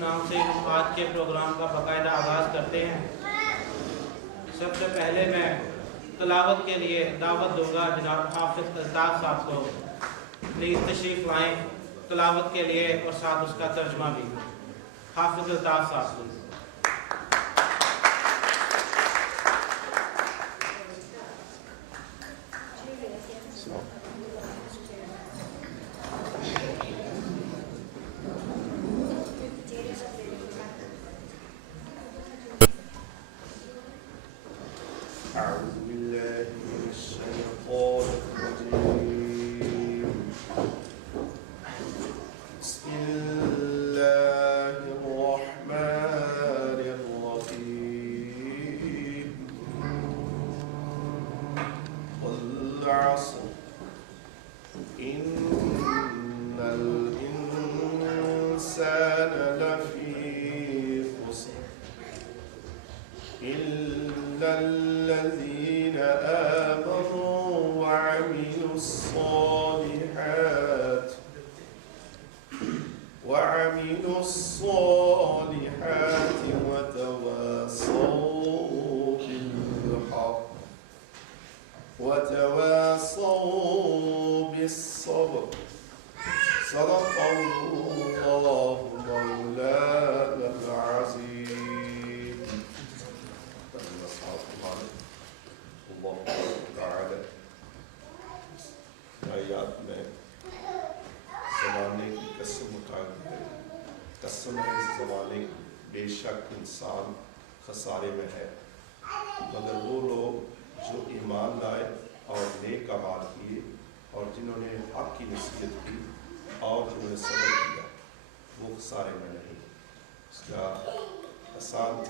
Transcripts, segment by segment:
नाम से हम आज के प्रोग्राम का बाकायदा आगाज़ करते हैं। सबसे पहले मैं तिलावत के लिए दावत दूंगा जनाब हाफिज़ अल्ताफ़ साहब को। प्लीज़ तशरीफ़ लाएँ तिलावत के लिए और साथ उसका तर्जुमा भी। हाफिज़ अल्ताफ़ साहब।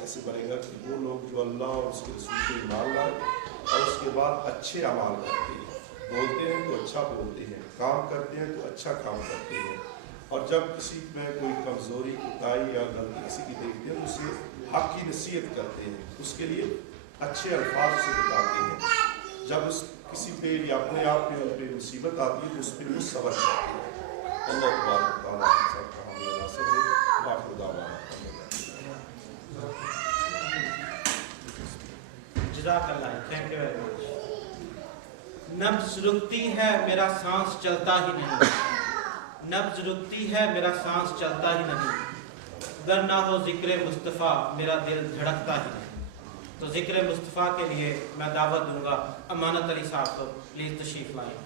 ऐसे बनेगा कि वो लोग जो अल्लाह और उसके रसूल पे ईमान लाए और उसके बाद अच्छे अमाल करते हैं, बोलते हैं तो अच्छा बोलते हैं, काम करते हैं तो अच्छा काम करते हैं, और जब किसी में कोई कमज़ोरी कोताही या गलती किसी की देखते हैं तो उसे हक़ की नसीहत करते हैं, उसके लिए अच्छे अल्फाज से बताते हैं। जब उस किसी पे या अपने आप पे उन पर मुसीबत आती है तो उस पर वो सब्र करते हैं। अल्लाह तबारक व तआला थैंक यू वेरी मच। नब्ज़ रुकती है मेरा सांस चलता ही नहीं, नब्ज़ रुकती है मेरा सांस चलता ही नहीं, अगर ना हो ज़िक्र मुस्तफ़ा मेरा दिल धड़कता ही नहीं। तो ज़िक्र मुस्तफ़ा के लिए मैं दावत दूंगा अमानत अली साहब को। प्लीज़ तशरीफ़ लाएँ।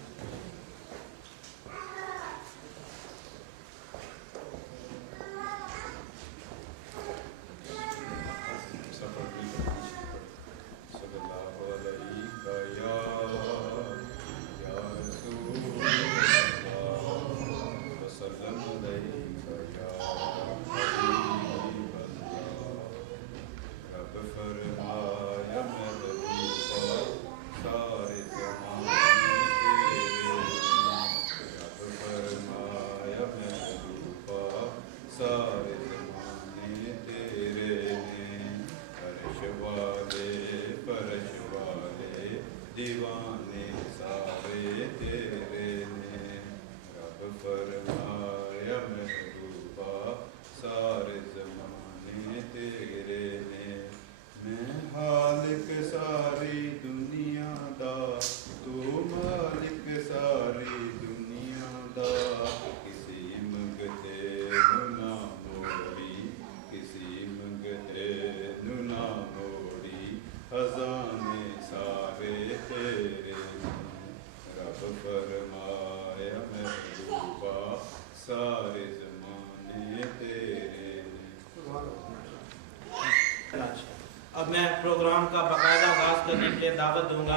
अब मैं प्रोग्राम का बाकायदा आगाज़ करने के लिए दावत दूंगा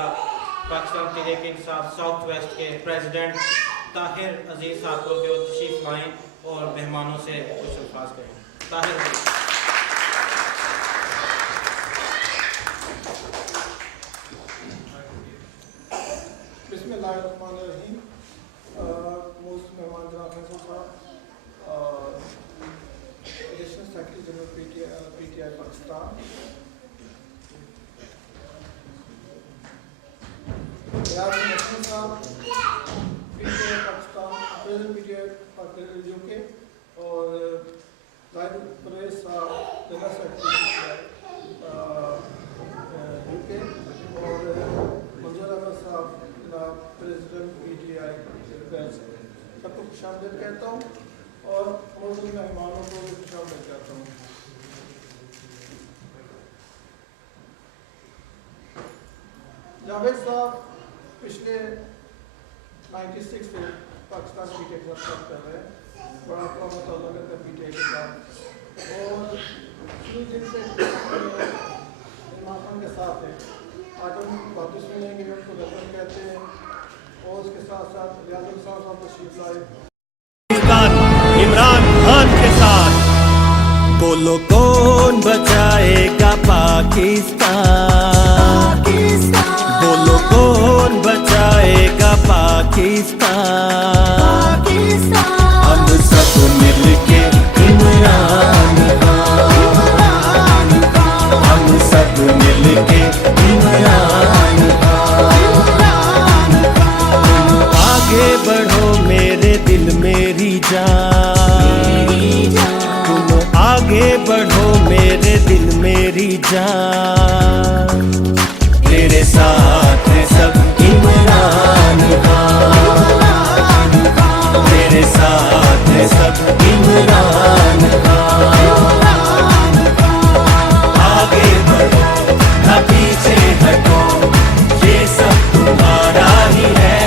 पाकिस्तान तहरीक इंसाफ साउथ वेस्ट के प्रेसिडेंट ताहिर अजीज़ साहब को जो तशरीफ़ लाएँ और मेहमानों से कुछ अल्फाज करें। ताहिर बिस्मिल्लाहिर्रहमानिर्रहीम। मोस्ट मेहमान जनाब Faisal Sahab, additional secretary general PTI Pakistan, national Sahab PTI Pakistan, president PTI UK, और कायद प्रेस जनरल सेक्रेटरी यूके और मंजूर अहमद साहब जनाब प्रेसिडेंट PTI प्रेस सबको खुशामदीद कहता हूँ और मौजूद मेहमानों को भी खुशामदीद कहता हूँ। जावेद साहब पिछले 96 से पाकिस्तान PTI के साथ कर रहे हैं, बड़ा अपना मुताल्लुक है PTI के साथ और शुरू दिन से इमरान खान के साथ है। आज हम बातें सुनेंगे, उनको गजल कहते हैं और उसके साथ साथ रियाजुल साहब तशरीफ लाए। इमरान खान के साथ बोलो कौन बचाएगा पाकिस्तान, बोलो कौन बचाएगा पाकिस्तान, हम सब मिलके इमरान खान, हम सब मिलके इमरान खान, आगे बढ़ो मेरे दिल मेरी जान, तुम आगे बढ़ो मेरे दिल मेरी जान, तेरे साथ है सब इमरान खान, तेरे साथ है सब इमरान खान, आगे बढ़ो ना पीछे हटो, ये सब तुम्हारा ही है,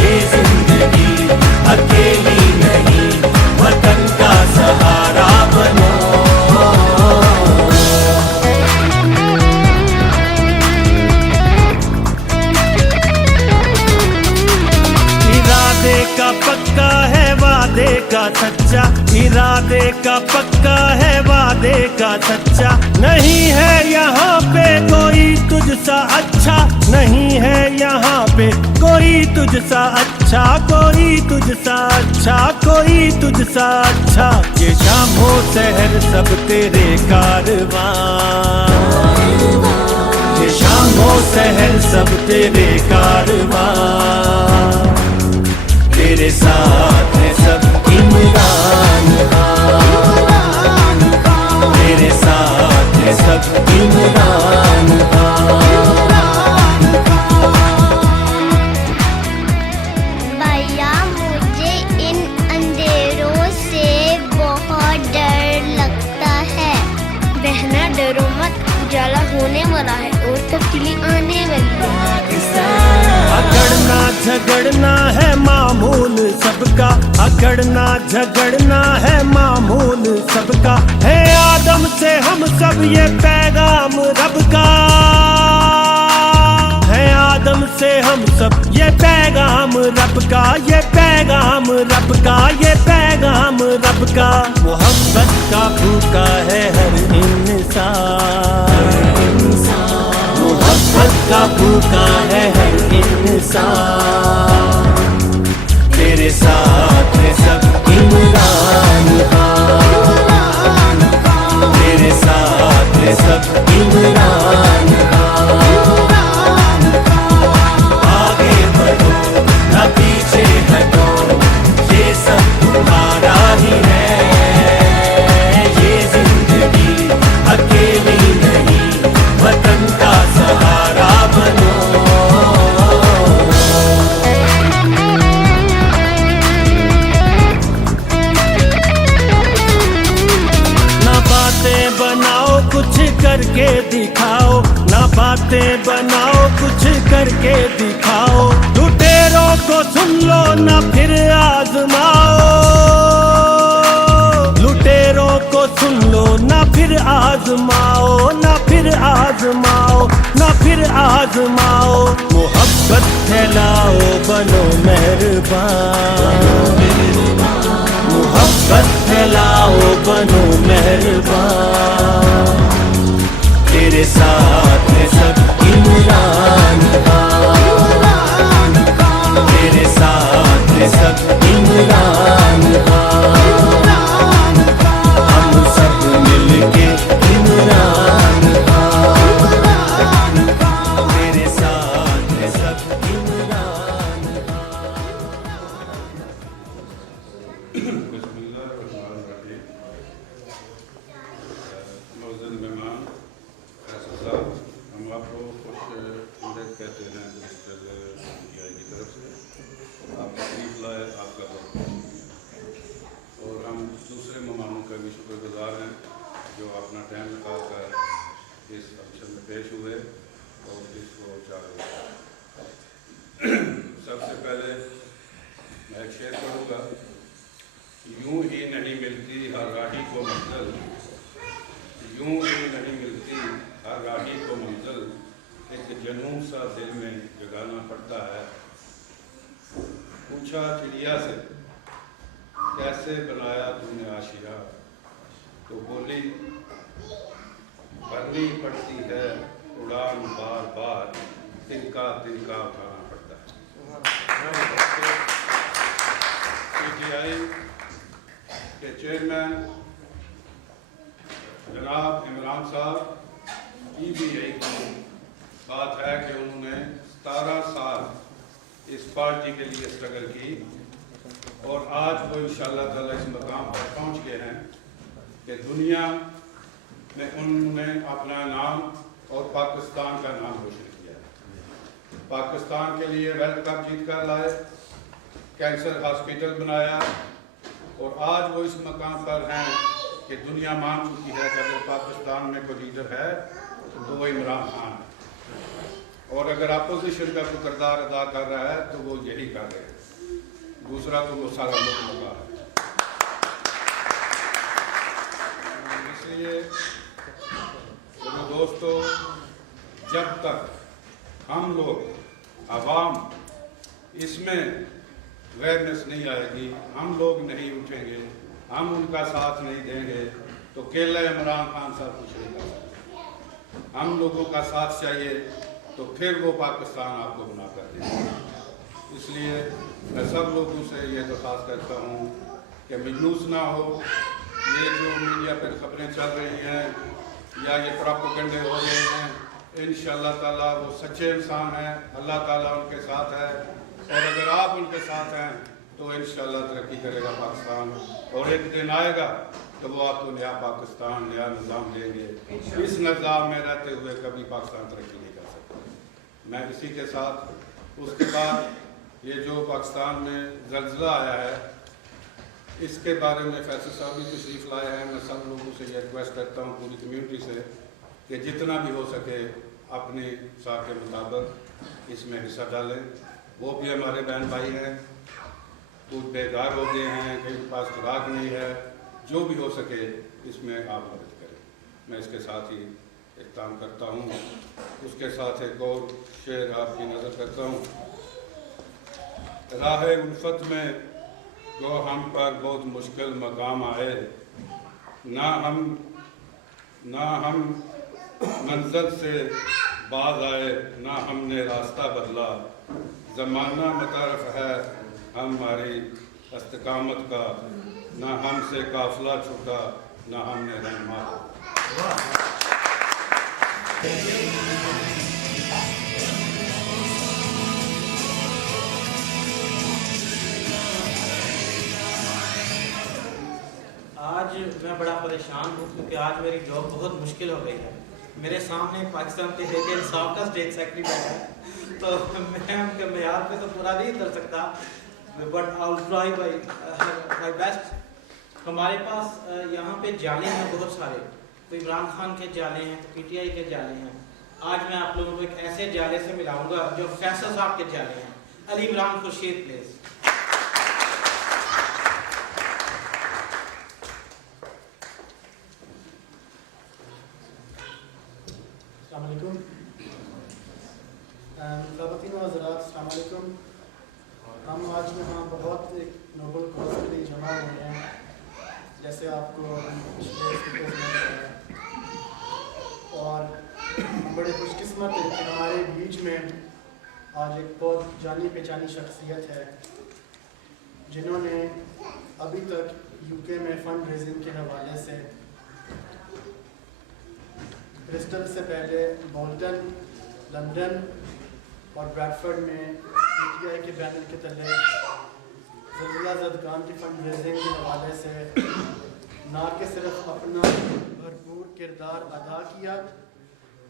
ये जिंदगी अकेली नहीं, वतन का सहारा बनो। इरादे का पक्का है वादे का सच्चा, इरादे का पक्का है वादे का सच्चा, नहीं है यहाँ पे कोई तुझसा अच्छा, नहीं है यहाँ पे कोई तुझसा अच्छा, कोई तुझसा अच्छा, कोई तुझसा अच्छा, ये शाम हो शहर सब तेरे कारवां, ये शाम हो शहर सब तेरे कारवां, तेरे साथ है सब इमरान खान, तेरे साथ है सब इमरान खान। भैया मुझे इन अंधेरों से बहुत डर लगता है। बहना डरो मत, उजाला होने वाला है और तब्दीली आने वाली है। अकड़ना झगड़ना है मामूल सबका, अकड़ना झगड़ना है मामूल सबका, है आदम से हम सब ये पैगाम रब का, है आदम से हम सब ये पैगाम रब का, ये पैगाम रब का, ये पैगाम रब का, मोहब्बत का भूखा है हर इंसान, मोहब्बत का भूखा है हर इंसान, तेरे साथ है सब इमरान खान, तेरे साथ है सब इमरान खान, आगे बढ़ो ना पीछे हटो, ये सब तुम्हारा ही है, ये जिंदगी अकेली नहीं, वतन का सहारा बनो। ना बातें बनाओ कुछ करके दिखाओ, ना बातें बनाओ कुछ करके दिखाओ, लुटेरों को सुन लो ना फिर आजमाओ, लुटेरों को सुन लो ना फिर आजमाओ, ना फिर आजमाओ, ना फिर आजमाओ, मोहब्बत फैलाओ बनो मेहरबान, मोहब्बत फैलाओ बनो मेहरबान, तेरे साथ है सब इमरान खान, तेरे साथ है सब इमरान खान, हम सब मिलके इमरान खान, तेरे साथ है सब इमरान खान। बिस्मिल्लाहिर्रहमानिर्रहीम। शुक्र गुजार हैं जो अपना टाइम निकाल कर इस फंक्शन में पेश हुए और इसको चालू किया। सबसे पहले मैं एक शेर पढ़ूँगा। यूं ही नहीं मिलती हर राही को मंजिल, यूं ही नहीं मिलती हर राही को मंजिल, एक जनून सा दिल में जगाना पड़ता है। पूछा चिड़िया से कैसे बनाया तूने आशिया, तो बोली भरनी पड़ती है उड़ान बार बार, तिनका तिनका उठाना पड़ता है। PTI के चेयरमैन जनाब इमरान साहब की भी यही बात है कि उन्होंने 17 साल इस पार्टी के लिए स्ट्रगल की और आज वो इंशाअल्लाह ताला इस मकाम पर पहुंच गए हैं कि दुनिया में उन्होंने अपना नाम और पाकिस्तान का नाम रोशन किया। पाकिस्तान के लिए वर्ल्ड कप जीत कर लाए, कैंसर हॉस्पिटल बनाया और आज वो इस मकाम पर हैं कि दुनिया मान चुकी है कि अगर पाकिस्तान में कोई लीडर है तो वो इमरान खान है, और अगर अपोजिशन का कोई किरदार अदा कर रहा है तो वो यही कर रहे हैं, दूसरा तो वो सारा मुल्क लगा है। इसलिए तो दोस्तों, जब तक हम लोग आवाम इसमें अवेयरनेस नहीं आएगी, हम लोग नहीं उठेंगे, हम उनका साथ नहीं देंगे, तो केवल इमरान खान साहब कुछ नहीं कर सकते। हम लोगों का साथ चाहिए तो फिर वो पाकिस्तान आपको बना कर देंगे। इसलिए मैं सब लोगों से ये दरख्वास्त करता हूँ कि मायूस ना हो। ये जो मीडिया पर खबरें चल रही हैं या ये प्रोपेगेंडे हो रहे हैं, इंशाअल्लाह ताला वो सच्चे इंसान हैं, अल्लाह ताला उनके साथ है, और अगर आप उनके साथ हैं तो इंशाअल्लाह तरक्की करेगा पाकिस्तान, और एक दिन आएगा तो वो आपको नया पाकिस्तान, नया निज़ाम देंगे। इस निज़ाम में रहते हुए कभी पाकिस्तान तरक्की नहीं कर सकता। मैं इसी के साथ उसके बाद ये जो पाकिस्तान में ज़लज़ला आया है इसके बारे में फैसल साहब भी तशरीफ़ लाए हैं। मैं सब लोगों से ये रिक्वेस्ट करता हूँ, पूरी कम्यूनिटी से, कि जितना भी हो सके अपने साथ के मुताबिक इसमें हिस्सा डालें। वो भी हमारे बहन भाई हैं, कुछ बेकार हो गए हैं, कहीं के पास खुराक नहीं है, जो भी हो सके इसमें आप मदद करें। मैं इसके साथ ही इख्तिताम करता हूँ। उसके साथ एक और शेर आपकी नज़र करता हूँ। राह उल्फत में जो हम पर बहुत मुश्किल मकाम आए, ना हम मंजिल से बाज आए, ना हमने रास्ता बदला, ज़माना मुतारफ है हमारी इस्तिकामत का, ना हमसे काफिला छूटा, ना हमने रहनुमा। आज मैं बड़ा परेशान हूँ क्योंकि आज मेरी जॉब बहुत मुश्किल हो गई है। मेरे सामने पाकिस्तान के तहरीक इंसाफ का स्टेट सेक्रेटरी बैठा है, तो मैं उनके मेयार पे तो पूरा नहीं कर सकता, but I will try my best. हमारे पास यहाँ पे जाले हैं बहुत सारे, तो इमरान खान के जाले हैं, तो PTI के जाले हैं। आज मैं आप लोगों को एक ऐसे जाले से मिलाऊंगा जो फैसल साहब के जाले हैं। अली इमरान खुर्शीद प्लीज। ख़वातीन व हज़रात, अस्सलाम वालेकुम। हम आज यहाँ बहुत एक नोबल कॉज के लिए जमा हुए हैं, जैसे आपको पिछले स्पीकर्स ने बताया, और हम बड़े खुशकिस्मत हैं कि हमारे बीच में आज एक बहुत जानी पहचानी शख्सियत है जिन्होंने अभी तक UK में फंड रेजिंग के हवाले से ब्रिस्टल से पहले बोल्टन, लंदन और ब्रैडफोर्ड में PTI के बैनर के तले ज़लज़ला ज़दगान की फंड रेजिंग के हवाले से ना कि सिर्फ अपना भरपूर किरदार अदा किया,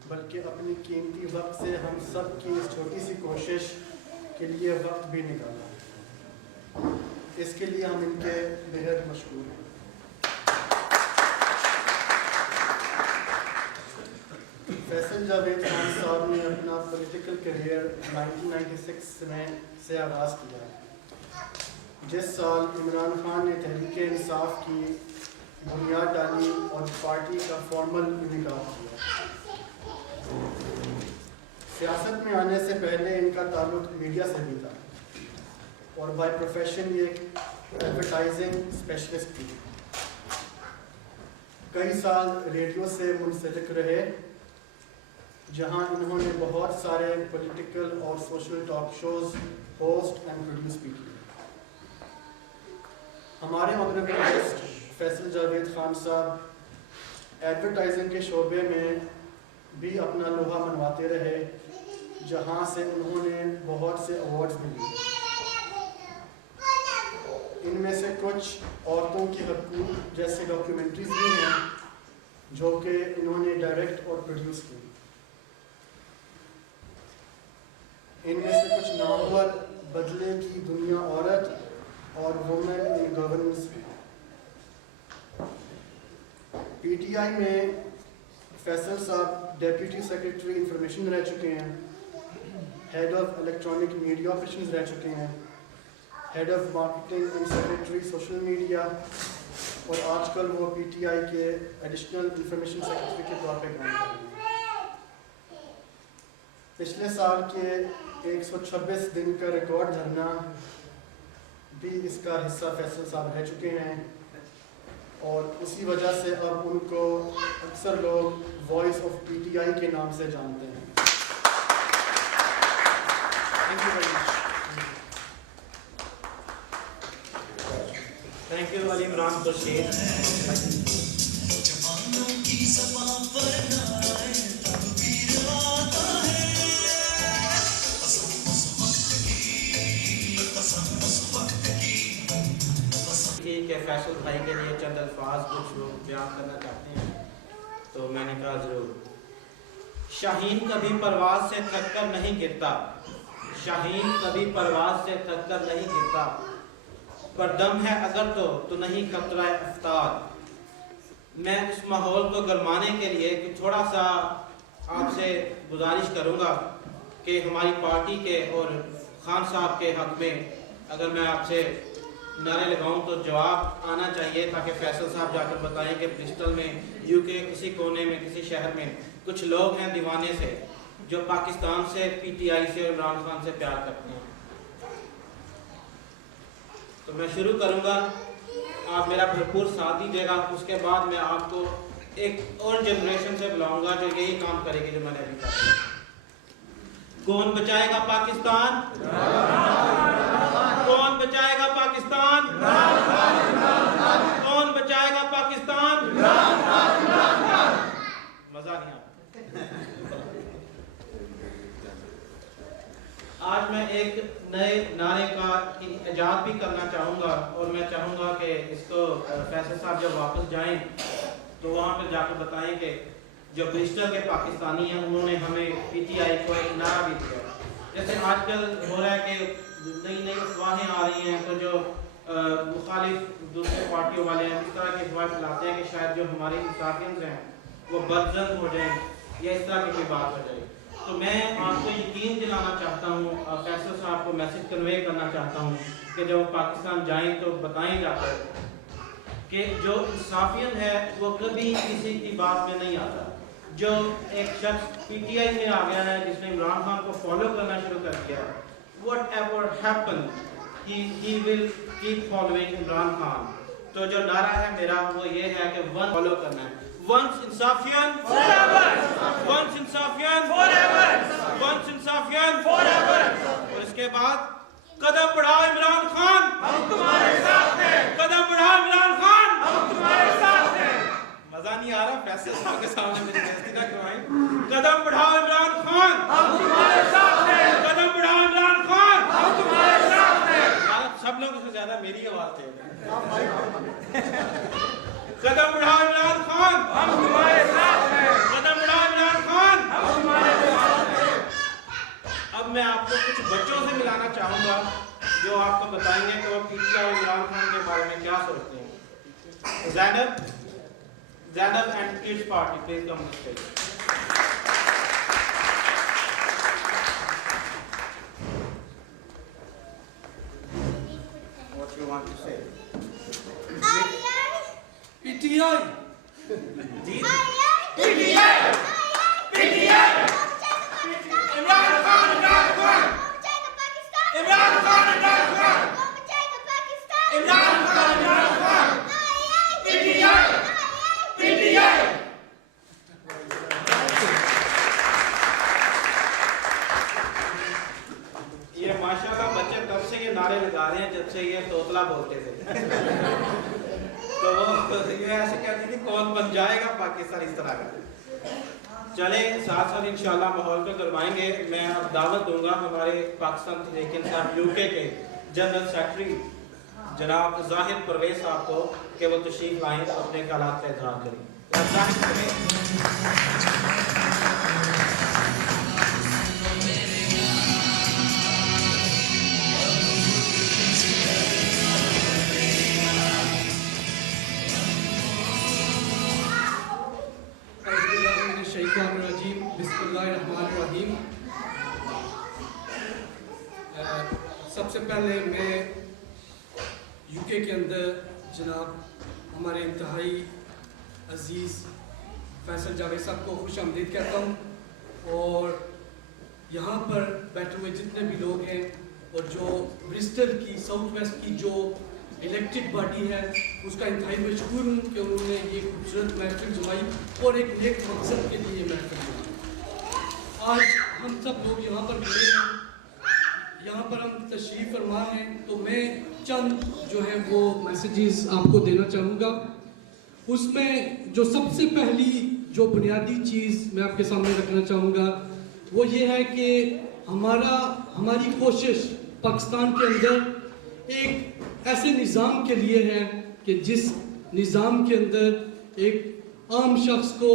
बल्कि अपनी कीमती वक्त से हम सब की इस छोटी सी कोशिश के लिए वक्त भी निकाला। इसके लिए हम इनके बेहद मशहूर हैं। فیصل جاوید خان صاحب نے اپنا پولیٹیکل کیریئر 1996 میں سے آغاز کیا، جس سال عمران خان نے تحریک انصاف کی بنیاد ڈالی اور پارٹی کا فارمل انعقاد کیا۔ سیاست میں آنے سے پہلے ان کا تعلق میڈیا سے بھی تھا اور بائی پروفیشن یہ ایڈورٹائزنگ اسپیشلسٹ تھی۔ کئی سال ریڈیو سے منسلک رہے، جہاں انہوں نے بہت سارے پولیٹیکل اور social talk shows host and produce بھی کیے۔ ہمارے honourable guest Faisal Javed Khan sahib advertising کے شعبے میں بھی اپنا لوہا منواتے رہے، جہاں سے انہوں نے بہت سے ایوارڈز بھی لیے۔ ان میں سے کچھ عورتوں کے حقوق جیسے ڈاکیومنٹریز بھی ہیں جو کہ انہوں نے ڈائریکٹ اور پروڈیوس کی۔ ان میں سے کچھ نامور بدلے کی دنیا عورت اور وومن ان گورننس ہیں۔ پی ٹی آئی میں فیصل صاحب ڈیپٹی سیکرٹری انفارمیشن رہ چکے ہیں، head of electronic media operations رہ چکے ہیں، head of marketing and secretary social media, اور آج کل وہ پی ٹی آئی کے ایڈیشنل انفارمیشن سیکرٹری کے طور پہ کام کر رہے ہیں۔ پچھلے سال کے 126 دن کا ریکارڈ دھرنا بھی اس کا حصہ فیصل صاحب رہ چکے ہیں، اور اسی وجہ سے اب ان کو اکثر لوگ voice of P T I کے نام سے جانتے ہیں۔ Thank you Ali Imran Khurshid. کہ فیصل بھائی کے لیے چند الفاظ کچھ لوگ بیان کرنا چاہتے ہیں، تو میں نے کہا ضرور۔ شاہین کبھی پرواز سے تھک کر نہیں گرتا، شاہین کبھی پرواز سے تھک کر نہیں گرتا، پر دم ہے اگر تو نہیں خطرہ افتاد۔ میں اس ماحول کو گرمانے کے لیے تھوڑا سا آپ سے گزارش کروں گا کہ ہماری پارٹی کے اور خان صاحب کے حق میں اگر میں آپ سے نعرے لگاؤں تو جواب آنا چاہیے، تاکہ فیصل صاحب جا کر بتائیں کہ برسٹل میں، یو کے کسی کونے میں، کسی شہر میں کچھ لوگ ہیں دیوانے سے جو پاکستان سے، پی ٹی آئی سے اور عمران خان سے پیار کرتے ہیں۔ تو میں شروع کروں گا، آپ میرا بھرپور ساتھ دیجیے گا۔ اس کے بعد میں آپ کو ایک اور جنریشن سے بلاؤں گا جو یہی کام کرے گی جو میں نے ابھی کہا۔ کون بچائے گا پاکستان؟ کون بچائے گا پاکستان؟ کون بچائے گا پاکستان؟ مزہ نہیں آتا۔ آج میں ایک نئے نعرے کا ایجاد بھی کرنا چاہوں گا، اور میں چاہوں گا کہ اس کو فیصل صاحب جب واپس جائیں تو وہاں پہ جا کر بتائیں کہ جو برسٹل کے پاکستانی ہیں انہوں نے ہمیں پی ٹی آئی کو ایک نعرہ بھی دیا۔ جیسے آج کل ہو رہا ہے کہ نئی افواہیں آ رہی ہیں، تو جو مخالف دوسرے پارٹیوں والے ہیں اس طرح کی افواہیں پھیلاتے ہیں کہ شاید جو ہمارے انصافیت ہیں وہ بدزن ہو جائیں یا اس طرح کی کوئی بات ہو جائے۔ تو میں آپ کو یقین دلانا چاہتا ہوں، فیصل صاحب کو میسج کنوے کرنا چاہتا ہوں کہ جب پاکستان جائیں تو بتائیں جا کر کہ جو انصافیت ہے وہ کبھی کسی کی بات میں نہیں آتا۔ جو ایک شخص پی ٹی آئی سے آ گیا ہے، جس نے عمران خان کو فالو کرنا شروع کر دیا، whatever happen he will keep following Imran Khan. تو جو نعرہ ہے میرا وہ یہ ہے کہ ون فالو کرنا ہے، once انصافیت forever، once انصافیت forever، once انصافیت forever۔ اور اس کے بعد قدم بڑھاؤ عمران خان، ہم تمہارے ساتھ ہیں، قدم بڑھاؤ عمران خان، ہم تمہارے ساتھ ہیں۔ مزہ نہیں آ رہا؟ فیصل صاحب کے سامنے میری بےزتی نہ کروائیں۔ قدم بڑھاؤ عمران خان، ہم تمہارے ساتھ ہیں، قدم بڑھاؤ عمران خان، ہم تمہارے ساتھ ہیں۔ سب لوگوں سے زیادہ میری آواز ہے۔ قدم بڑھاؤ عمران خان، ہم تمہارے ساتھ ہیں، قدم بڑھاؤ عمران خان، ہم تمہارے ساتھ ہیں۔ اب میں آپ کو کچھ بچوں سے ملانا چاہوں گا جو آپ کو بتائیں گے کہ وہ پی ٹی آئی اور عمران خان کے بارے میں کیا سوچتے ہیں۔ Zainab and kids party please come on stage. जी इमरान खान इमरान खान इमरान खान इमरान खान इमरान खान इमरान खान पीटीआई पीटीआई। ये माशाल्लाह बच्चे तब से ये नारे लगा रहे हैं जब से ये तोतला बोलते थे तो ये ऐसे कहती थी कौन बन जाएगा पाकिस्तान इस तरह का। चले साथ साथ इंशाल्लाह माहौल को करवाएंगे। मैं अब दावत दूंगा हमारे पाकिस्तान तहरीक इंसाफ यूके के जनरल सेक्रेटरी जनाब जाहिद परवेज साहब को कि वो तशरीफ लाएं अपने ख्यालात का इजहार करें। बिस्मिल्लाहिर्रहमानिर्रहीम। सबसे पहले मैं यूके के अंदर जनाब हमारे इंतहाई अजीज़ फैसल जावेद साहब को खुश आमदीद कहता हूँ और यहाँ पर बैठे हुए जितने भी लोग हैं और जो ब्रिस्टल की साउथ वेस्ट की जो इलेक्टेड बॉडी है उसका इंतहाई मशहूर हूँ कि उन्होंने ये खूबसूरत महफिल जमाई और एक नेक मकसद के लिए ये महफिल जमाई। आज हम सब लोग यहाँ पर मिले हैं, यहाँ पर हम तशरीफ़ फरमा हैं, तो मैं चंद जो है वो मैसेजेस आपको देना चाहूँगा। उसमें जो सबसे पहली जो बुनियादी चीज़ मैं आपके सामने रखना चाहूँगा वो ये है कि हमारी कोशिश पाकिस्तान के अंदर एक ऐसे निज़ाम के लिए है कि जिस निज़ाम के अंदर एक आम शख्स को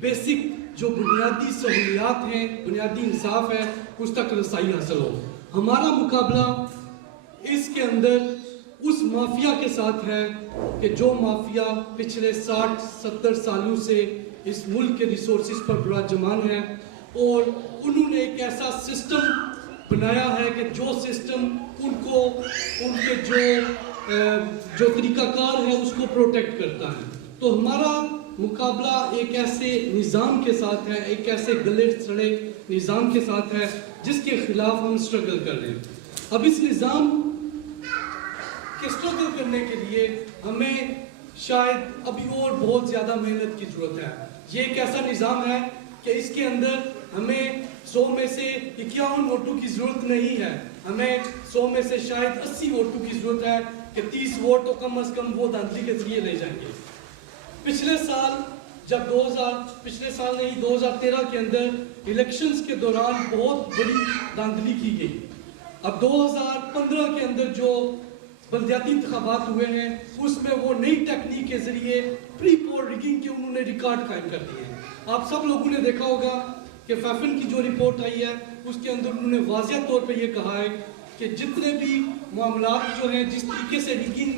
बेसिक जो बुनियादी सहूलियात हैं, बुनियादी इंसाफ है, उस तक रसाई हासिल हो। हमारा मुकाबला इसके अंदर उस माफिया के साथ है कि जो माफिया पिछले 60-70 सालों से इस मुल्क के रिसोर्सेज पर बड़ा जमान है और उन्होंने एक ऐसा सिस्टम बनाया है कि जो सिस्टम उनको उनके जो तरीकाकार है उसको प्रोटेक्ट करता है। तो हमारा मुकाबला एक ऐसे निज़ाम के साथ है, एक ऐसे गले सड़े निज़ाम के साथ है जिसके खिलाफ हम स्ट्रगल कर रहे हैं। अब इस निज़ाम के स्ट्रगल करने के लिए हमें शायद अभी और बहुत ज़्यादा मेहनत की ज़रूरत है। ये एक ऐसा निज़ाम है कि इसके अंदर हमें 100 में से 51 वोटों की ज़रूरत नहीं है, हमें 100 में से शायद 80 वोटों की ज़रूरत है कि 30 वोट तो कम अज़ कम वो धांधली के जरिए ले जाएंगे। पिछले साल जब 2013 के अंदर इलेक्शंस के दौरान बहुत बड़ी धांधली की गई। अब 2015 के अंदर जो बल्दियाती इंतखाबात हुए हैं उसमें वो नई टेक्निक के जरिए प्री पोल रिगिंग के उन्होंने रिकॉर्ड कायम कर दिए हैं। आप सब लोगों ने देखा होगा कि फैफन की जो रिपोर्ट आई है उसके अंदर उन्होंने वाज़िया तौर पे ये कहा है कि जितने भी मामलात जो हैं जिस तरीके से रिगिंग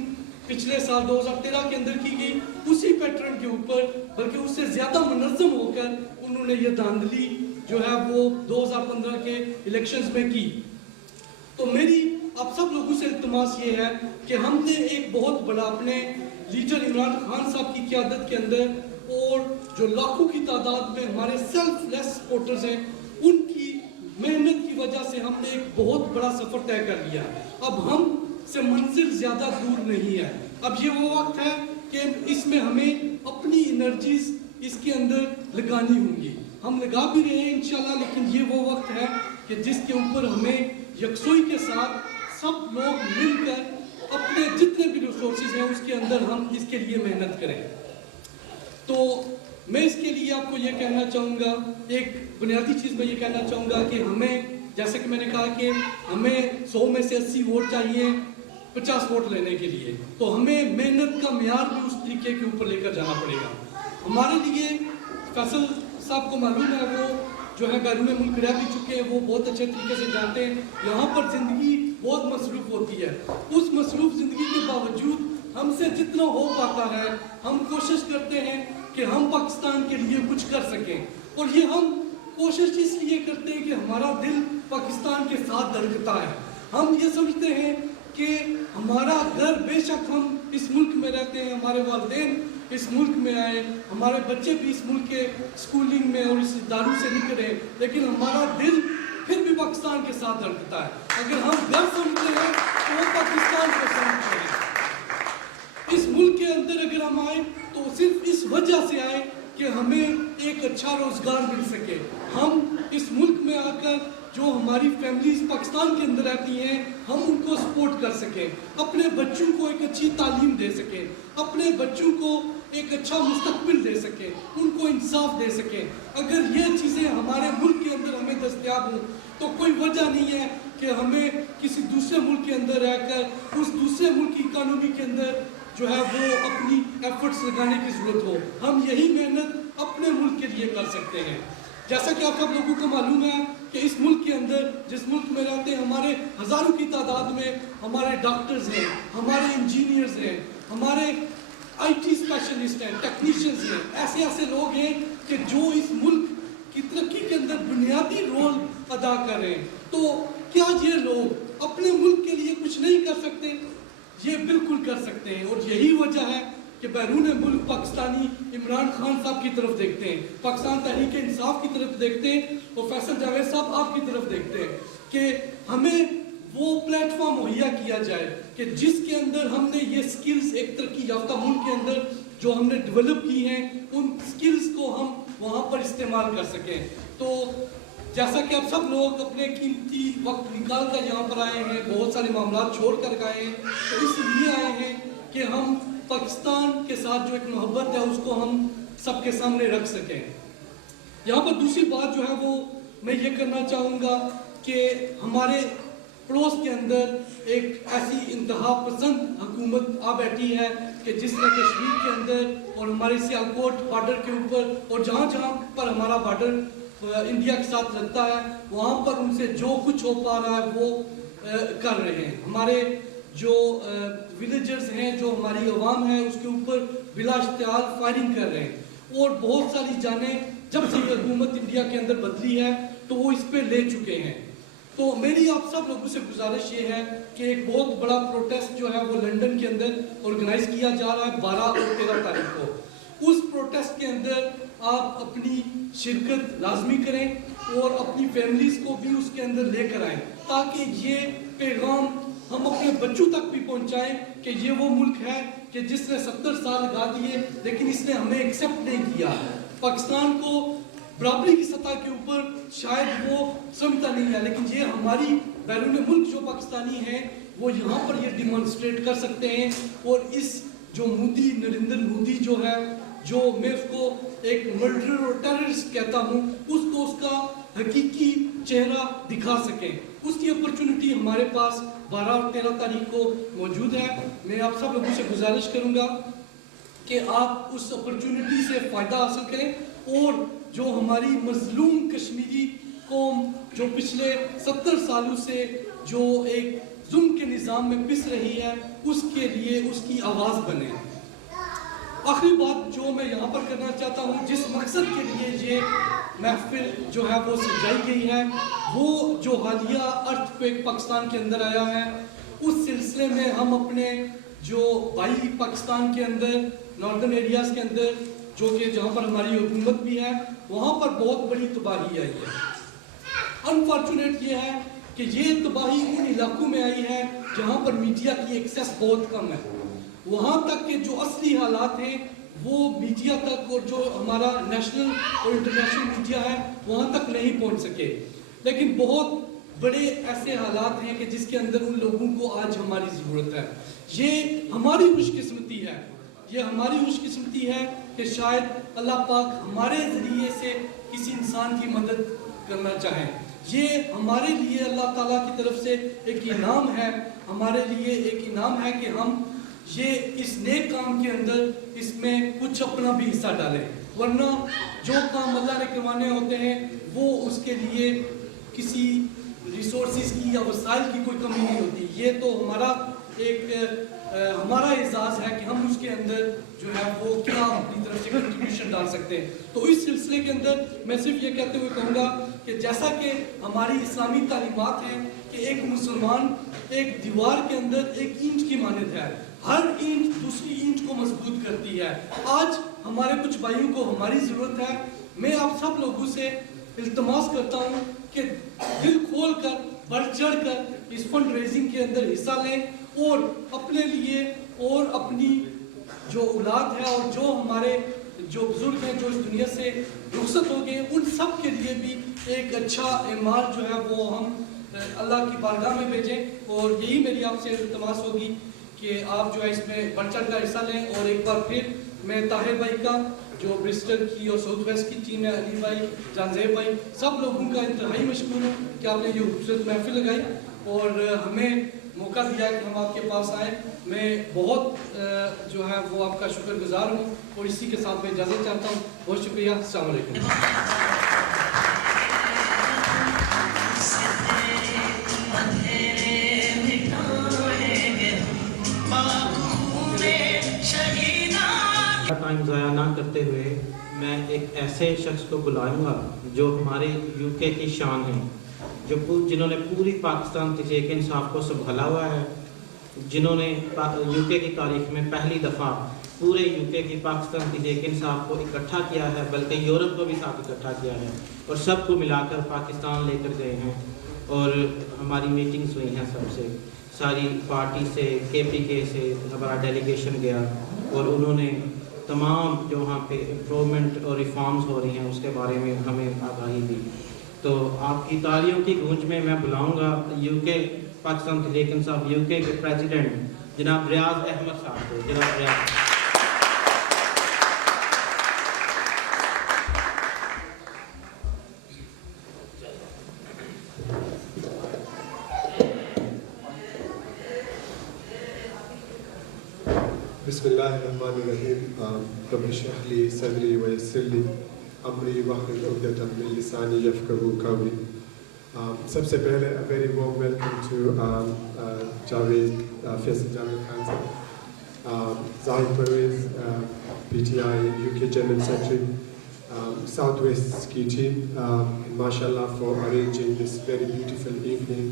पिछले साल 2013 के अंदर की गई उसी पैटर्न के ऊपर बल्कि उससे ज़्यादा मुनज़्ज़म होकर उन्होंने ये धांधली जो है वो 2015 के इलेक्शंस में की। तो मेरी आप सब लोगों से इल्तिमास ये है कि हमने एक बहुत बड़ा अपने लीडर इमरान खान साहब की क़यादत के अंदर और जो लाखों की तादाद में हमारे सेल्फलेस सपोर्टर्स हैं उनकी मेहनत की वजह से हमने एक बहुत बड़ा सफ़र तय कर लिया। अब हम से मंजिल ज़्यादा दूर नहीं है। अब ये वो वक्त है कि इसमें हमें अपनी एनर्जीज इसके अंदर लगानी होंगी। हम लगा भी रहे हैं इंशाल्लाह, लेकिन ये वो वक्त है कि जिसके ऊपर हमें यकसोई के साथ सब लोग मिलकर अपने जितने भी रिसोर्सेज हैं उसके अंदर हम इसके लिए मेहनत करें। तो मैं इसके लिए आपको ये कहना चाहूँगा, एक बुनियादी चीज़ मैं ये कहना चाहूँगा कि हमें जैसे कि मैंने कहा कि हमें 100 में से 80 वोट चाहिए 50 वोट लेने के लिए, तो हमें मेहनत का मेयार भी उस तरीके के ऊपर लेकर जाना पड़ेगा। हमारे लिए फैसल साहब को मालूम है, वो जो है बैरून मुल्क रह भी चुके हैं, वो बहुत अच्छे तरीके से जानते हैं यहाँ पर ज़िंदगी बहुत मसरूफ़ होती है। उस मसरूफ़ ज़िंदगी के बावजूद हमसे जितना हो पाता है हम कोशिश करते हैं कि हम पाकिस्तान के लिए कुछ कर सकें, और ये हम कोशिश इसलिए करते हैं कि हमारा दिल पाकिस्तान के साथ धड़कता है। हम ये समझते हैं कि हमारा घर, बेशक हम इस मुल्क में रहते हैं, हमारे वालिदैन इस मुल्क में आए, हमारे बच्चे भी इस मुल्क के स्कूलिंग में और इस दारू से निकले, लेकिन हमारा दिल फिर भी पाकिस्तान के साथ धड़कता है। अगर हम घर समझते हैं तो वो पाकिस्तान को समझते हैं। इस मुल्क के अंदर अगर हम आए तो सिर्फ इस वजह से आए कि हमें एक अच्छा रोजगार मिल सके। हम इस मुल्क में आकर जो हमारी फैमिलीज पाकिस्तान के अंदर रहती हैं, हम उनको सपोर्ट कर सकें, अपने बच्चों को एक अच्छी तालीम दे सकें, अपने बच्चों को एक अच्छा मुस्तकबिल दे सकें, उनको इंसाफ दे सकें। अगर ये चीज़ें हमारे मुल्क के अंदर हमें दस्तयाब हों तो कोई वजह नहीं है कि हमें किसी दूसरे मुल्क के अंदर रहकर उस दूसरे मुल्क की इकानमी के अंदर जो है वो अपनी एफर्ट्स लगाने की ज़रूरत हो। हम यही मेहनत अपने मुल्क के लिए कर सकते हैं। जैसा कि आप सब लोगों को मालूम है कि इस मुल्क के अंदर, जिस मुल्क में रहते हैं, हमारे हज़ारों की तादाद में हमारे डॉक्टर्स हैं, हमारे इंजीनियर्स हैं, हमारे IT स्पेशलिस्ट हैं, टेक्नीशियंस हैं, ऐसे ऐसे लोग हैं कि जो इस मुल्क की तरक्की के अंदर बुनियादी रोल अदा कर रहे हैं। तो क्या ये लोग अपने मुल्क के लिए कुछ नहीं कर सकते? ये बिल्कुल कर सकते हैं, और यही वजह है कि बैरून मुल्क पाकिस्तानी इमरान खान साहब की तरफ देखते हैं, पाकिस्तान तहरीक इंसाफ की तरफ देखते हैं, और फैसल जावेद साहब आपकी तरफ देखते हैं कि हमें वो प्लेटफॉर्म मुहैया किया जाए कि जिसके अंदर हमने ये स्किल्स एक तरक्की याफ्ता मुल्क के अंदर जो हमने डेवलप की हैं, उन स्किल्स को हम वहाँ पर इस्तेमाल कर सकें। तो जैसा कि आप सब लोग अपने कीमती वक्त निकाल कर यहाँ पर आए हैं, बहुत सारे मामला छोड़ कर आए हैं, तो इसलिए आए हैं कि हम पाकिस्तान के साथ जो एक मोहब्बत है उसको हम सबके सामने रख सकें। यहाँ पर दूसरी बात जो है वो मैं ये करना चाहूँगा कि हमारे पड़ोस के अंदर एक ऐसी इंतहा पसंद हुकूमत आ बैठी है कि जिसने कश्मीर के अंदर और हमारे सियालकोट बॉर्डर के ऊपर और जहाँ जहाँ पर हमारा बॉर्डर इंडिया के साथ लगता है वहाँ पर उनसे जो कुछ हो पा रहा है वो कर रहे हैं। हमारे जो विलेजर्स हैं, जो हमारी अवाम है, उसके ऊपर बिला इश्तिहार फायरिंग कर रहे हैं, और बहुत सारी जानें जब से ये हुकूमत इंडिया के अंदर बदली है तो वो इस पे ले चुके हैं। तो मेरी आप सब लोगों से गुजारिश ये है कि एक बहुत बड़ा प्रोटेस्ट जो है वो लंदन के अंदर ऑर्गेनाइज किया जा रहा है 12 और 13 तारीख को। उस प्रोटेस्ट के अंदर आप अपनी शिरकत लाजमी करें और अपनी फैमिलीज को भी उसके अंदर लेकर आएं, ताकि ये पैगाम हम अपने बच्चों तक भी पहुंचाएं कि ये वो मुल्क है कि जिसने 70 साल लगा दिए लेकिन इसने हमें एक्सेप्ट नहीं किया। पाकिस्तान को बराबरी की सतह के ऊपर शायद वो समझता नहीं है, लेकिन ये हमारी बैरून मुल्क जो पाकिस्तानी हैं वो यहाँ पर ये डिमॉन्स्ट्रेट कर सकते हैं। और इस जो मोदी, नरेंद्र मोदी जो है, जो मैं उसको एक मर्डरर और टेररिस्ट कहता हूँ, उसको उसका हकीकी चेहरा दिखा सकें, उसकी अपॉर्चुनिटी हमारे पास 12 और 13 तारीख को मौजूद है। मैं आप सब लोगों से गुजारिश करूँगा कि आप उस अपॉर्चुनिटी से फ़ायदा हासिल करें और जो हमारी मजलूम कश्मीरी कौम जो पिछले 70 सालों से जो एक जुल्म के निज़ाम में पिस रही है, उसके लिए उसकी आवाज़ बने। आखिरी बात जो मैं यहाँ पर करना चाहता हूँ, जिस मकसद के लिए ये महफिल जो है वो सजाई गई है, वो जो हालिया अर्थक्वेक पाकिस्तान के अंदर आया है, उस सिलसिले में हम अपने जो भाई पाकिस्तान के अंदर नॉर्दर्न एरियाज़ के अंदर जो कि जहाँ पर हमारी हुकूमत भी है, वहाँ पर बहुत बड़ी तबाही आई है। अनफॉर्चुनेट ये है कि ये तबाही उन इलाकों में आई है जहाँ पर मीडिया की एक्सेस बहुत कम है। वहाँ तक के जो असली हालात हैं वो मीडिया तक और जो हमारा नेशनल और इंटरनेशनल मीडिया है वहाँ तक नहीं पहुँच सके। लेकिन बहुत बड़े ऐसे हालात हैं कि जिसके अंदर उन लोगों को आज हमारी ज़रूरत है। ये हमारी खुशकिस्मती है, ये हमारी खुशकिस्मती है कि शायद अल्लाह पाक हमारे ज़रिए से किसी इंसान की मदद करना चाहे। ये हमारे लिए अल्लाह ताला की तरफ से एक इनाम है, हमारे लिए एक इनाम है कि हम ये इस नेक काम के अंदर इसमें कुछ अपना भी हिस्सा डालें, वरना जो काम अल्लाह ने करवाने होते हैं वो उसके लिए किसी रिसोर्सेज की या वसाइल की कोई कमी नहीं होती। ये तो हमारा एक हमारा एजाज़ है कि हम उसके अंदर जो है वो क्या अपनी तरफ से कंट्रीब्यूशन डाल सकते हैं। तो इस सिलसिले के अंदर मैं सिर्फ ये कहते हुए कहूँगा कि जैसा कि हमारी इस्लामी तालीमात हैं कि एक मुसलमान एक दीवार के अंदर एक ईंट की मानद है, हर ईंट दूसरी ईंट को मजबूत करती है। आज हमारे कुछ भाइयों को हमारी ज़रूरत है। मैं आप सब लोगों से इल्तमास करता हूँ कि दिल खोल कर बढ़ चढ़ कर इस फंड रेजिंग के अंदर हिस्सा लें और अपने लिए और अपनी जो औलाद है और जो हमारे जो बुजुर्ग हैं जो इस दुनिया से रुखसत हो गए उन सब के लिए भी एक अच्छा एमाल जो है वो हम अल्लाह की बारगाह में भेजें। और यही मेरी आपसे इल्तमास होगी कि आप जो है इसमें बढ़ चढ़ कर हिस्सा लें। और एक बार फिर मैं ताहिर भाई का जो ब्रिस्टल की और साउथ वेस्ट की टीम है, अली भाई, जानजेब भाई, सब लोगों का इंतहाई मशकूर हूँ कि आपने ये खूबसूरत महफिल लगाई और हमें मौका दिया कि हम आपके पास आए। मैं बहुत जो है वो आपका शुक्रगुजार हूँ और इसी के साथ मैं इजाज़त चाहता हूँ। बहुत शुक्रिया। अस्सलाम वालेकुम। टाइम ज़ाया ना करते हुए मैं एक ऐसे शख्स को बुलाऊंगा जो हमारे यूके की शान है, जिन्होंने पूरी पाकिस्तान तहरीक इंसाफ को संभाला हुआ है, जिन्होंने यूके की तारीख में पहली दफ़ा पूरे यूके की पाकिस्तान तहरीक इंसाफ को इकट्ठा किया है, बल्कि यूरोप को भी साथ इकट्ठा किया है और सबको मिलाकर पाकिस्तान लेकर गए हैं। और हमारी मीटिंग्स हुई हैं सबसे, सारी पार्टी से, KPK से हमारा डेलीगेशन गया और उन्होंने तमाम जो वहाँ पे इम्प्रूवमेंट और रिफॉर्म्स हो रही हैं उसके बारे में हमें आगाही दी। तो आपकी तालियों की गूंज में मैं बुलाऊंगा यूके पाकिस्तान तहरीक इंसाफ यूके के प्रेसिडेंट जनाब रियाज अहमद साहब को। जनाब रियाज। बिस्मिल्लाहिर्रहमानिर्रहीम। रब्बि इश्रह ली सदरी व यस्सिर ली अमरी वहलुल उक़दतम मिन लिसानी यफ़क़हू क़ौली। सबसे पहले a very warm welcome to Javed, Faisal Javed Khan, Zahid Parvez, PTI UK General Secretary, Southwest Ski Team, mashallah for arranging this very beautiful evening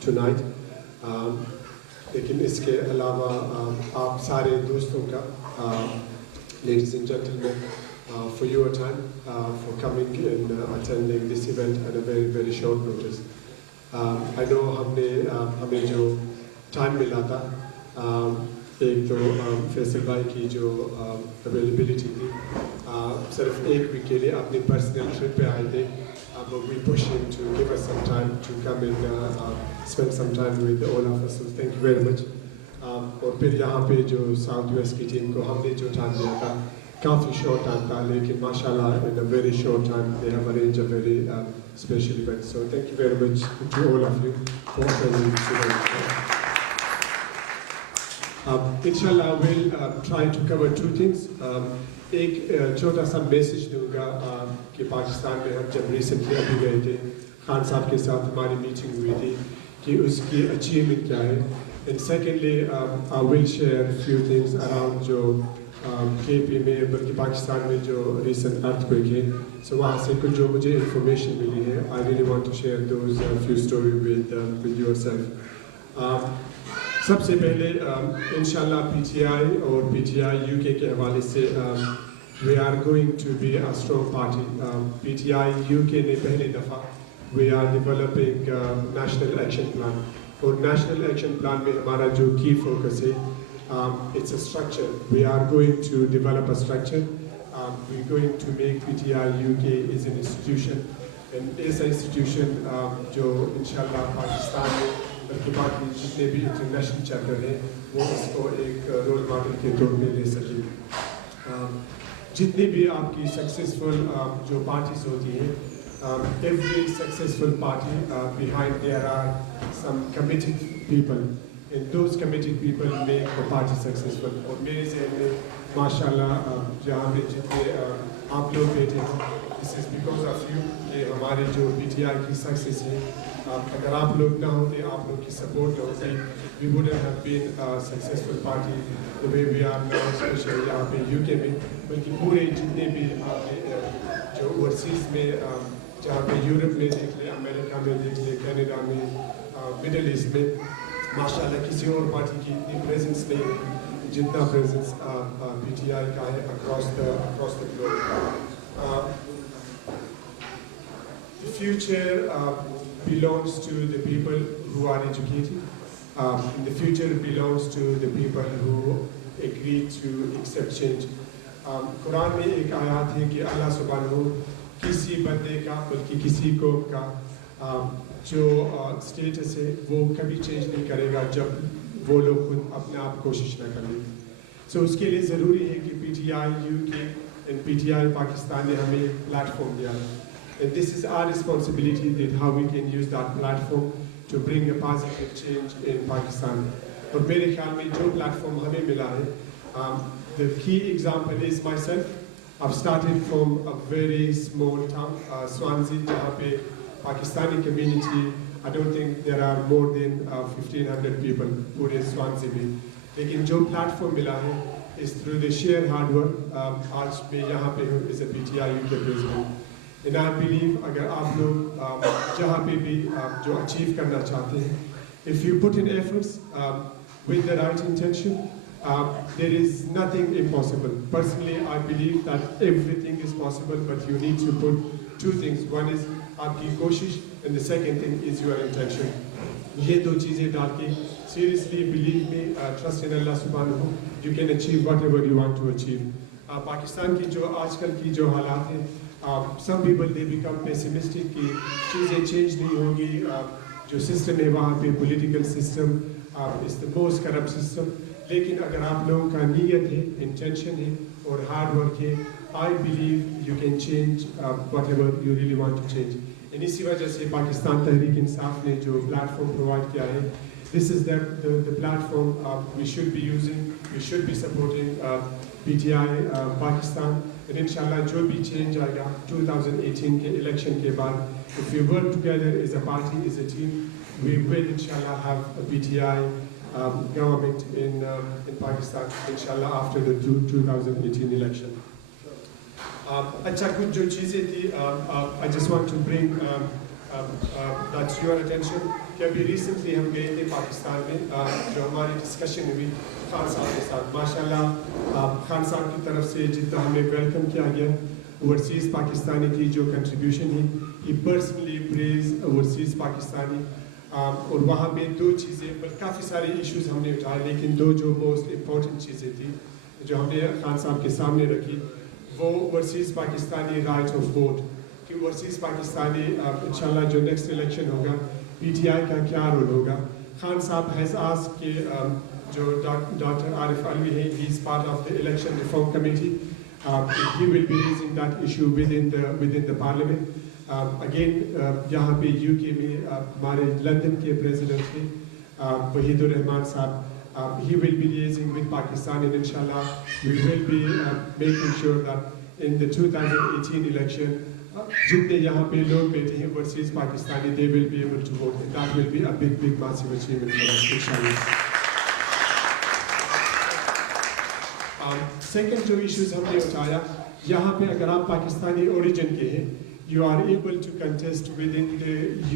tonight. लेकिन इसके अलावा आप सारे दोस्तों का ladies and gentlemen, for your time, for coming and attending this event at a very very short notice. I know हमें जो time मिला था, एक तो फैसल भाई की जो availability थी, सिर्फ एक वीक के लिए अपनी personal trip पे आए थे, but we pushed him to give us some time to come and spend some time with all of us. So thank you very much. और फिर यहाँ पे जो साउथ वेस्ट की टीम को हमने जो टाइम दिया था काफ़ी शॉर्ट टाइम था, लेकिन माशाल्लाह in a very short time they have arranged a very special event. So thank you very much to all of you for attending today. Inshallah I will try to cover two things. एक छोटा सा message दूंगा कि पाकिस्तान में हम जब recently अभी गए थे, खान साहब के साथ हमारी मीटिंग हुई थी कि उसकी अचीवमेंट क्या है। And secondly I will share few things around जो KP में बल्कि पाकिस्तान में जो रिसेंट अर्थक्वेक है, सो वहाँ से कुछ जो मुझे इंफॉर्मेशन मिली है, I really want to share those few story with yourself. सबसे पहले इंशाल्लाह PTI और PTI UK के हवाले से we are going to be a strong party. PTI UK ने पहली दफ़ा we are developing national action plan. और national action plan में हमारा जो key focus है, it's a structure. We are going to develop a structure. We're going to make PTI UK is an institution, and is an institution जो इंशाल्लाह पाकिस्तान में बल्कि बाकी जितने भी इंटरनेशनल चैप्टर हैं वो इसको एक रोल मॉडल के तौर पे ले सकें। जितनी भी आपकी सक्सेसफुल जो पार्टीज होती हैं, every successful party behind there are some committed people, and those committed people make the party successful. और मेरे ज़हन में माशाल्लाह जहाँ पे जितने आप लोग बैठे हैं, this is because of you कि हमारे जो PTI की सक्सेस है, अगर आप लोग ना होते, आप लोग की सपोर्ट ना होती, we wouldn't have been a successful party the way we are now, especially यहाँ पे UK में, बल्कि पूरे जितने भी जो ओवरसीज में, जहाँ पे यूरोप में देख ले, अमेरिका में देख ले, कनाडा में, मिडल ईस्ट में, माशाल्लाह किसी और पार्टी की इतनी प्रेजेंस नहीं है जितना प्रेजेंस PTI का है across the globe. The future belongs to the people who are educated. The future belongs to the people who agree to accept change. Quran में एक आयत है कि अल्लाह सुब्हानहू किसी बंदे का बल्कि किसी कौम का जो स्टेटस है वो कभी चेंज नहीं करेगा जब वो लोग खुद अपने आप कोशिश न करें. सो उसके लिए ज़रूरी है कि PTI UK and PTI Pakistan ने हमें एक प्लेटफॉर्म दिया है. And this is our responsibility that how we can use that platform to bring a positive change in Pakistan. और मेरे ख्याल में जो प्लेटफॉर्म हमें मिला है, the key example is myself. I've started from a very small town, Swansea, जहाँ पे Pakistani community. I don't think there are more than 1,500 people पूरे Swansea में. लेकिन जो प्लेटफॉर्म मिला है is through the sheer hard work. आज मैं यहाँ पे हूँ as a PTI UK president. And I believe अगर आप लोग जहाँ पे भी जो achieve करना चाहते हैं, if you put in efforts with the right intention, there is nothing impossible. Personally, I believe that everything is possible, but you need to put two things. One is आपकी कोशिश, and the second thing is your intention. ये दो चीज़ें डाल के seriously believe me, trust in Allah subhanahu, you can achieve whatever you want to achieve. Pakistan की जो आजकल की जो हालात हैं, some people they become pessimistic कि चीज़ें change नहीं होगी, जो system है वहाँ पे political system is the most corrupt system. लेकिन अगर आप लोगों का नीयत है, intention है और hard work है, I believe you can change whatever you really want to change. And इसी वजह से पाकिस्तान तहरीक इंसाफ ने जो platform provide किया है, this is the platform we should be using, we should be supporting PTI Pakistan. And inshallah जो भी change आएगा 2018 के election के बाद, if we work together as a party, as a team, we will inshallah have a PTI government in Pakistan inshallah after the 2018 election. अच्छा कुछ जो चीज़ें थी, I just want to bring that's your attention कि अभी recently हम गए थे पाकिस्तान में, जो हमारी discussion हुई खान साहब के साथ. माशाल्लाह खान साहब की तरफ से जितना हमें वेलकम किया गया, ओवरसीज़ पाकिस्तानी की जो कंट्रीब्यूशन है, he personally praised overseas Pakistani. और वहाँ पे दो चीज़ें, पर काफ़ी सारे इश्यूज हमने उठाए, लेकिन दो जो मोस्ट इम्पोर्टेंट चीज़ें थी जो हमने खान साहब के सामने रखी, वो overseas Pakistani right of vote, कि ओवरसीज़ पाकिस्तानी इंशाल्लाह जो नेक्स्ट इलेक्शन होगा PTI का क्या रोल होगा. खान साहब हैज़ आस्क्ड कि जो डॉक्टर आरिफ अलवी है, he is part of the election reform committee, he will be raising that issue within the parliament. Again यहाँ पे UK में हमारे लंदन के प्रेसिडेंट थे वहीदुर रहमान साहब, he will be liaising with Pakistan, and inshallah we will be making sure that in the 2018 election जितने यहाँ पे लोग बैठे हैं overseas Pakistani, they will be able to vote, and that will be a big massive achievement for us inshallah. Second जो issues हमने उठाया, यहाँ पे अगर आप पाकिस्तानी origin के हैं, you are able to contest within the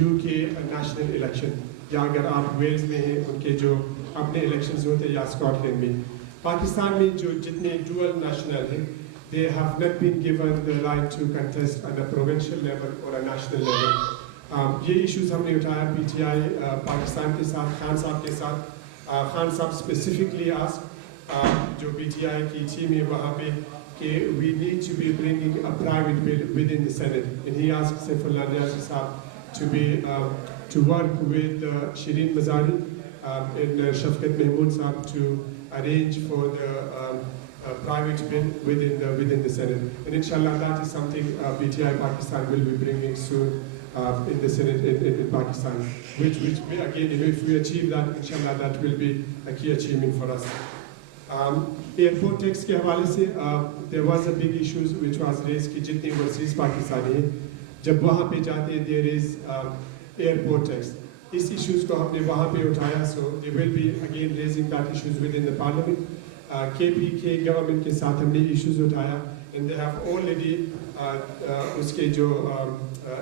UK national election. या अगर आप वेल्स में हैं, उनके जो अपने elections होते हैं, या स्कॉटलैंड में. पाकिस्तान में जो जितने dual national हैं, they have not been given the right to contest at a provincial level or a national level. ये issues हमने उठाया PTI पाकिस्तान के साथ, खान साहब के साथ. खान साहब specifically asked जो PTI की team है वहाँ पे कि we need to be bringing a private bill within the Senate, and he asked Saifullah Niazi Saab to work with Shireen Mazari and Shafkat Mahmood Saab to arrange for the private bill within the Senate. And inshallah that is something PTI Pakistan will be bringing soon in the Senate in Pakistan, which again if we achieve that, inshallah that will be a key achievement for us. Airport tax के हवाले से there was a big issues which was raised कि जितने overseas Pakistani हैं जब वहाँ पे जाते हैं there is airport tax. इस issues को हमने वहाँ पे उठाया, so they will be again raising that issues within the parliament. KPK government के साथ हमने issues उठाया, and they have already उसके जो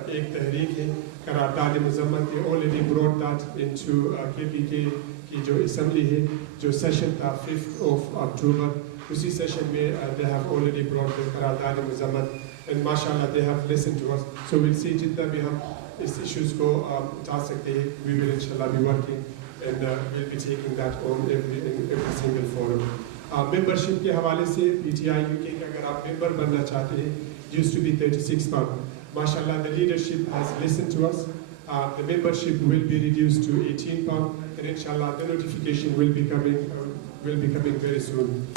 एक तहरीक है करारदाद मज़म्मत, they already brought that into KPK کی جو اسمبلی ہے جو سیشن تھا 5 اکتوبر اسی سیشن میں they have already brought the قرارداد مذمت and ماشاءاللہ they have listened to us so we'll see جتنا بھی ہم اس ایشوز کو اٹھا سکتے ہیں we will inshallah be working and we'll be taking that on every single forum. Membership کے حوالے سے پی ٹی آئی یو کے اگر آپ ممبر بننا چاہتے ہیں used to be 36 pounds. MashaAllah, the leadership has listened to us. The membership will be reduced to 18 pounds, and inshallah, the notification will be coming very soon.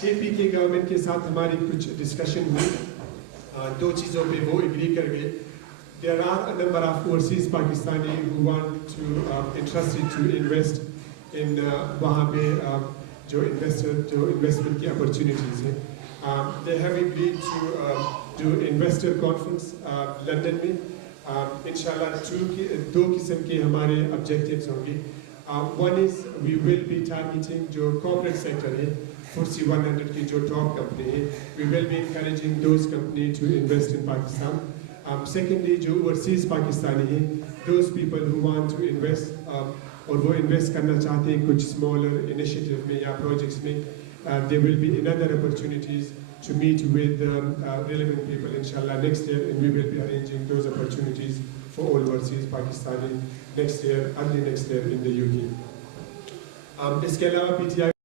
KP کے government کے ساتھ ہماری کچھ ڈسکشن ہوئی دو چیزوں پہ وہ اگری کر گئے. There are a number of overseas Pakistani who want to interested to invest in وہاں پہ جو انویسٹمنٹ کی اپرچونیٹیز ہیں. They have agreed to do investor conference London میں. انشاءاللہ دو قسم کے ہمارے آبجیکٹیوز ہوں گے. One is we will be targeting جو corporate sector ہے FTSE 100 کی جو ٹاپ کمپنی ہے we will be encouraging those companies to invest in Pakistan. Secondly جو overseas پاکستانی ہیں those people who want to invest اور وہ انویسٹ کرنا چاہتے ہیں کچھ اسمالر انیشیٹو میں یا پروجیکٹس میں there will be another opportunities to meet with relevant people inshallah next year and we will be arranging those opportunities for all overseas Pakistani next year, early next year in the UK. اس کے علاوہ PTI